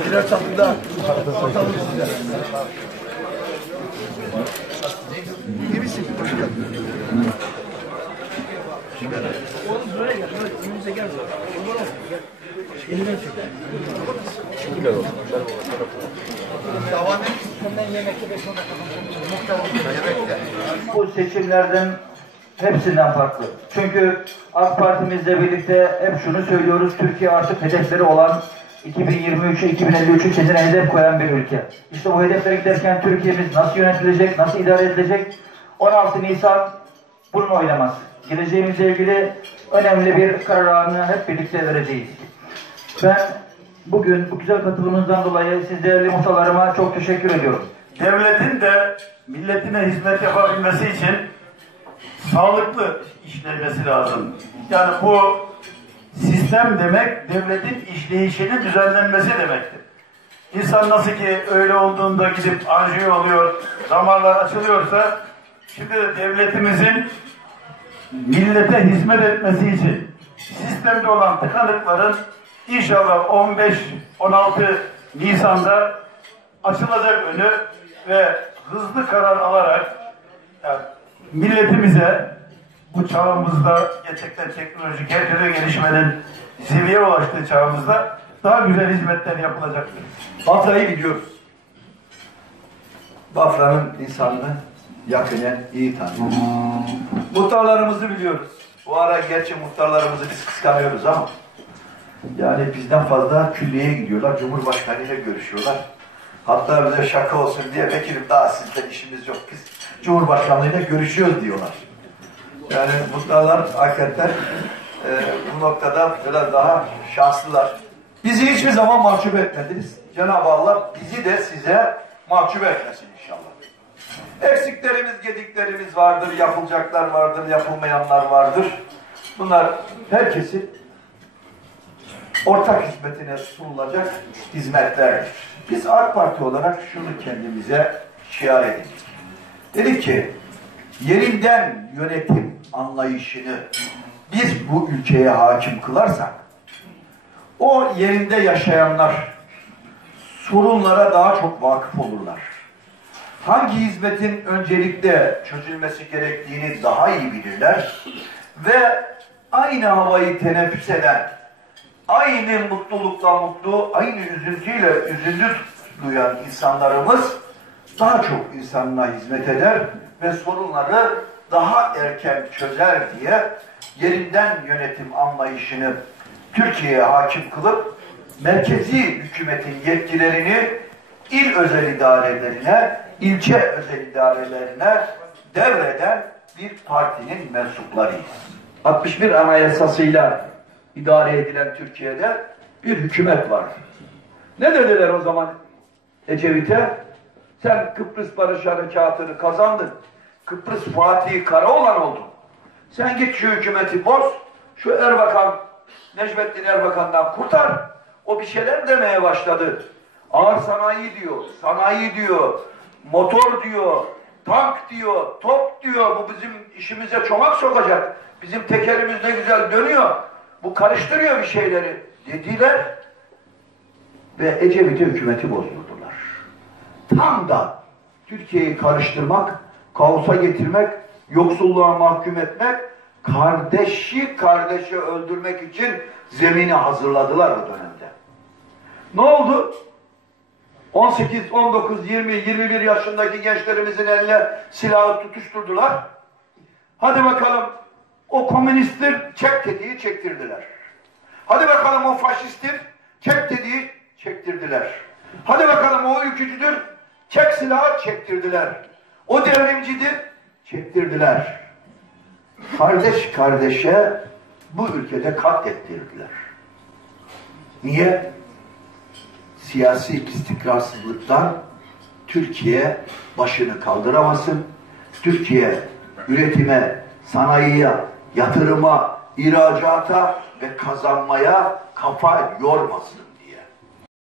Birer tatlı daha. Ortalım size. İyi misin? Hoş geldin. Oğlum böyle gel. Önümüze gel. Elinden çek. Teşekkürler olsun. Devam et. Senden yemekte 5-10 dakika. Bu seçimlerden hepsinden farklı. Çünkü AK Parti'mizle birlikte hep şunu söylüyoruz. Türkiye artık hedefleri olan 2023'e 2053'ü kendine hedef koyan bir ülke. İşte bu hedeflere giderken Türkiye'miz nasıl yönetilecek, nasıl idare edilecek? 16 Nisan bunun oylaması. Geleceğimizle ilgili önemli bir kararını hep birlikte vereceğiz. Ben bugün bu güzel katılımınızdan dolayı siz değerli muhtarlarıma çok teşekkür ediyorum. Devletin de milletine hizmet yapabilmesi için sağlıklı işlemesi lazım. Yani bu sistem demek devletin işleyişinin düzenlenmesi demektir. İnsan nasıl ki öyle olduğunda gidip anjiyo oluyor, damarlar açılıyorsa, şimdi de devletimizin millete hizmet etmesi için sistemde olan tıkanıkların inşallah 15-16 Nisan'da açılacak önü ve hızlı karar alarak yani milletimize bu çağımızda gerçekten teknolojik her türlü gelişmenin zirveye ulaştığı çağımızda daha güzel hizmetler yapılacaktır. Bafra'yı biliyoruz. Bafra'nın insanını yakinen iyi tanıyoruz. Muhtarlarımızı biliyoruz. Bu ara gerçi muhtarlarımızı biz kıskanıyoruz ama yani bizden fazla külliyeye gidiyorlar. Cumhurbaşkanı ile görüşüyorlar. Hatta bize şaka olsun diye vekilim daha sizden işimiz yok. Biz Cumhurbaşkanlığıyla görüşüyoruz diyorlar. Yani muhtarlar hakikaten bu noktada biraz daha şanslılar. Bizi hiçbir zaman mahcup etmediniz. Cenab-ı Allah bizi de size mahcup etmesin inşallah. Eksiklerimiz, gediklerimiz vardır, yapılacaklar vardır, yapılmayanlar vardır. Bunlar herkesin ortak hizmetine sunulacak hizmetlerdir. Biz AK Parti olarak şunu kendimize şiar edindik. Dedik ki, yerinden yönetim anlayışını biz bu ülkeye hakim kılarsak, o yerinde yaşayanlar sorunlara daha çok vakıf olurlar. Hangi hizmetin öncelikle çözülmesi gerektiğini daha iyi bilirler ve aynı havayı teneffüs eden, aynı mutlulukla mutlu, aynı üzüntüyle üzüntü duyan insanlarımız daha çok insanına hizmet eder ve sorunları daha erken çözer diye yerinden yönetim anlayışını Türkiye'ye hakim kılıp merkezi hükümetin yetkilerini il özel idarelerine, ilçe özel idarelerine devreden bir partinin mensuplarıyız. 61 Anayasasıyla idare edilen Türkiye'de bir hükümet var. Ne dediler o zaman Ecevit'e? Sen Kıbrıs Barış Harekatı'nı kazandın. Kıbrıs Fatih Karaoğlan oldun. Sen git şu hükümeti boz. Şu Erbakan, Necmettin Erbakan'dan kurtar. O bir şeyler demeye başladı. Ağır sanayi diyor, sanayi diyor, motor diyor, tank diyor, top diyor. Bu bizim işimize çomak sokacak. Bizim tekerimiz ne güzel dönüyor. Bu karıştırıyor bir şeyleri dediler ve Ecevit'e hükümeti bozdurdular. Tam da Türkiye'yi karıştırmak, kaosa getirmek, yoksulluğa mahkum etmek, kardeşi kardeşi öldürmek için zemini hazırladılar o dönemde. Ne oldu? 18, 19, 20, 21 yaşındaki gençlerimizin eline silahı tutuşturdular. Hadi bakalım o komünistler çek tetiği çektirdiler. Hadi bakalım o faşisttir çek tetiği çektirdiler. Hadi bakalım o ülkücüdür çek silahı çektirdiler. O devrimcidir çektirdiler. Kardeş kardeşe bu ülkede katlettirdiler. Niye? Siyasi istikrarsızlıktan Türkiye başını kaldıramasın. Türkiye üretime, sanayiye, yatırıma, ihracata ve kazanmaya kafa yormasın.